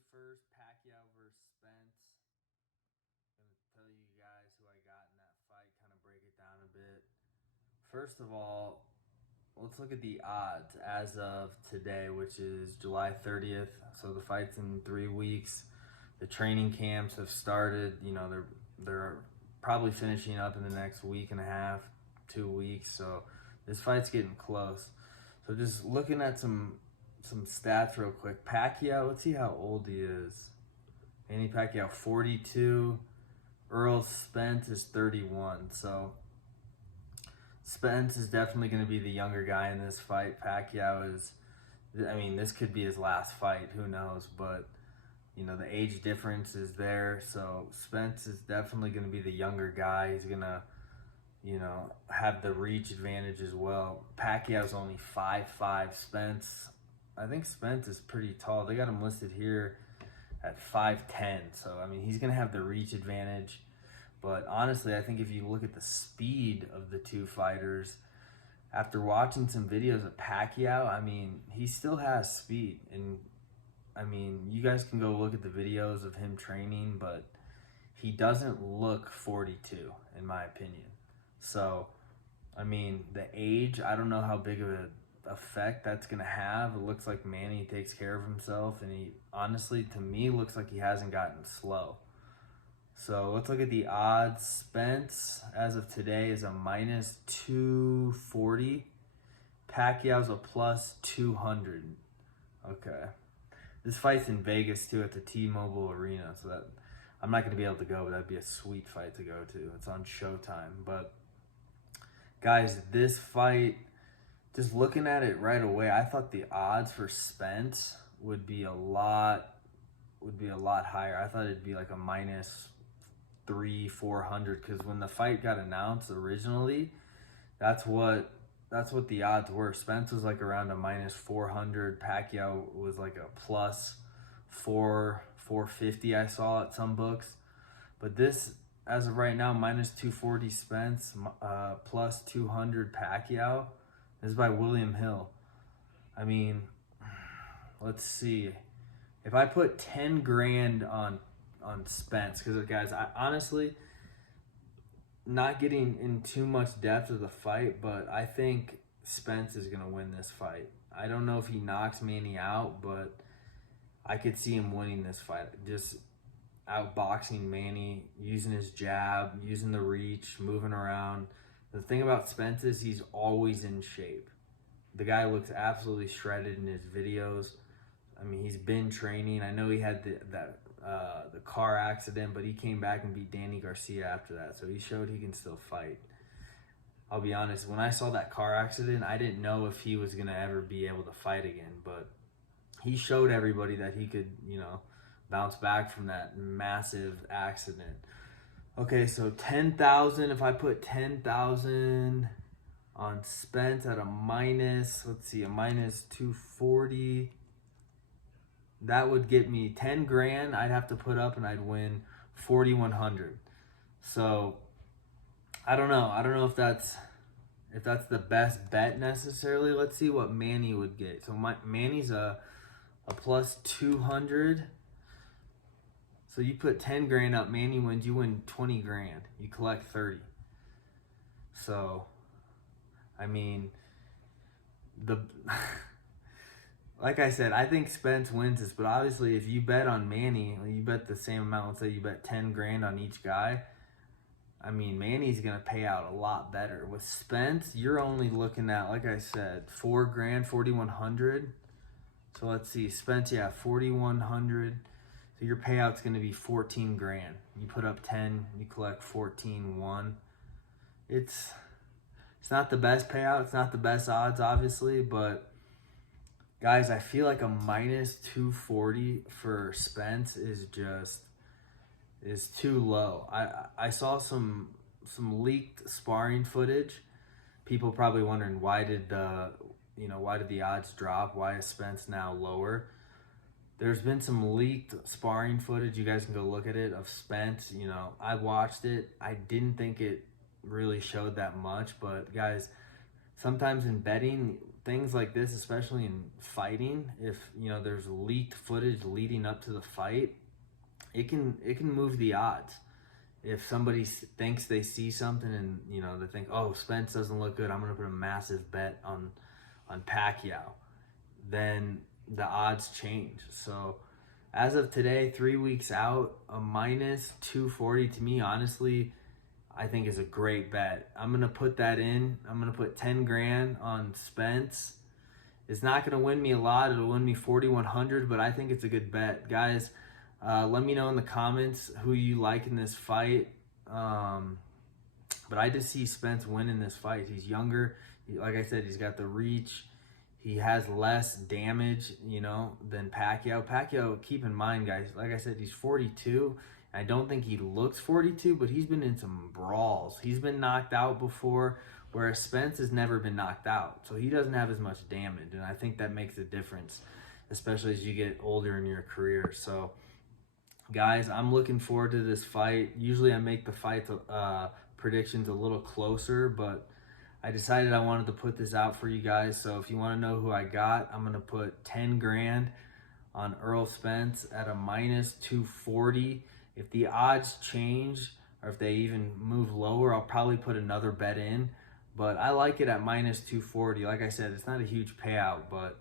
21st, Pacquiao versus Spence. Gonna tell you guys who I got in that fight, kind of break it down a bit. First of all, let's look at the odds as of today, which is July 30th. So the fight's in 3 weeks. The training camps have started. You know, they're probably finishing up in the next week and a half, 2 weeks. So this fight's getting close. So just looking at some stats real quick. Pacquiao, let's see how old he is. Manny Pacquiao, 42. Earl Spence is 31. So Spence is definitely going to be the younger guy in this fight. Pacquiao is, I mean, this could be his last fight. Who knows? But, you know, the age difference is there. So Spence is definitely going to be the younger guy. He's going to, you know, have the reach advantage as well. Pacquiao's only 5'5". I think Spence is pretty tall. They got him listed here at 5'10". So, I mean, he's going to have the reach advantage. But honestly, I think if you look at the speed of the two fighters, after watching some videos of Pacquiao, I mean, he still has speed. And, I mean, you guys can go look at the videos of him training, but he doesn't look 42, in my opinion. So, I mean, the age, I don't know how big of an effect that's going to have. It looks like Manny takes care of himself, and he, honestly, to me, looks like he hasn't gotten slow. So let's look at the odds. Spence, as of today, is a minus 240. Pacquiao's a plus 200. Okay. This fight's in Vegas, too, at the T-Mobile Arena. So that I'm not going to be able to go, but that'd be a sweet fight to go to. It's on Showtime. But, guys, this fight, just looking at it right away, I thought the odds for Spence would be a lot higher. I thought it'd be like a minus 300-400, because when the fight got announced originally, that's what the odds were. Spence was like around a minus 400. Pacquiao was like a plus 450. I saw at some books, but this, as of right now, minus 240 Spence, plus 200 Pacquiao. This is by William Hill. I mean, let's see. If I put 10 grand on Spence, because guys, I honestly, not getting in too much depth of the fight, but I think Spence is going to win this fight. I don't know if he knocks Manny out, but I could see him winning this fight. Just outboxing Manny, using his jab, using the reach, moving around. The thing about Spence is he's always in shape. The guy looks absolutely shredded in his videos. I mean, he's been training. I know he had the car accident, but he came back and beat Danny Garcia after that. So he showed he can still fight. I'll be honest, when I saw that car accident, I didn't know if he was going to ever be able to fight again. But he showed everybody that he could, you know, bounce back from that massive accident. Okay, so 10,000. If I put 10,000 on Spence at a minus, let's see, a minus 240. That would get me 10 grand I'd have to put up, and I'd win 4,100. So I don't know. I don't know if that's the best bet necessarily. Let's see what Manny would get. So Manny's a plus 200. So you put 10 grand up, Manny wins, you win 20 grand. You collect 30. So, I mean, like I said, I think Spence wins this, but obviously if you bet on Manny, you bet the same amount. Let's say you bet 10 grand on each guy. I mean, Manny's going to pay out a lot better. With Spence, you're only looking at, like I said, 4 grand, 4,100. So let's see, Spence, yeah, 4,100. So your payout's going to be 14 grand. You put up 10, you collect 14.1. It's not the best payout. It's not the best odds, obviously, but guys, I feel like a minus 240 for Spence is too low. I saw some leaked sparring footage. People probably wondering why did the odds drop? Why is Spence now lower? There's been some leaked sparring footage. You guys can go look at it of Spence. You know, I watched it. I didn't think it really showed that much, but guys, sometimes in betting, things like this, especially in fighting, if there's leaked footage leading up to the fight, it can move the odds. If somebody thinks they see something and they think, oh, Spence doesn't look good, I'm gonna put a massive bet on Pacquiao, then the odds change. So as of today, 3 weeks out, a minus 240 to me, honestly, I think is a great bet. I'm gonna put that in. I'm gonna put 10 grand on Spence. It's not gonna win me a lot. It'll win me 4,100, but I think it's a good bet, guys. Let me know in the comments who you like in this fight. But I just see Spence winning this fight. He's younger. Like I said, he's got the reach. He has less damage, than Pacquiao. Pacquiao, keep in mind, guys, like I said, he's 42. I don't think he looks 42, but he's been in some brawls. He's been knocked out before, whereas Spence has never been knocked out. So he doesn't have as much damage, and I think that makes a difference, especially as you get older in your career. So, guys, I'm looking forward to this fight. Usually I make the fight predictions a little closer, but I decided I wanted to put this out for you guys. So if you want to know who I got, I'm going to put 10 grand on Earl Spence at a minus 240. If the odds change or if they even move lower, I'll probably put another bet in. But I like it at minus 240. Like I said, it's not a huge payout, but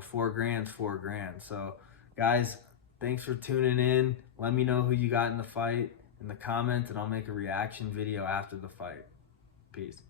4 grand's 4 grand. So guys, thanks for tuning in. Let me know who you got in the fight in the comments, and I'll make a reaction video after the fight. Peace.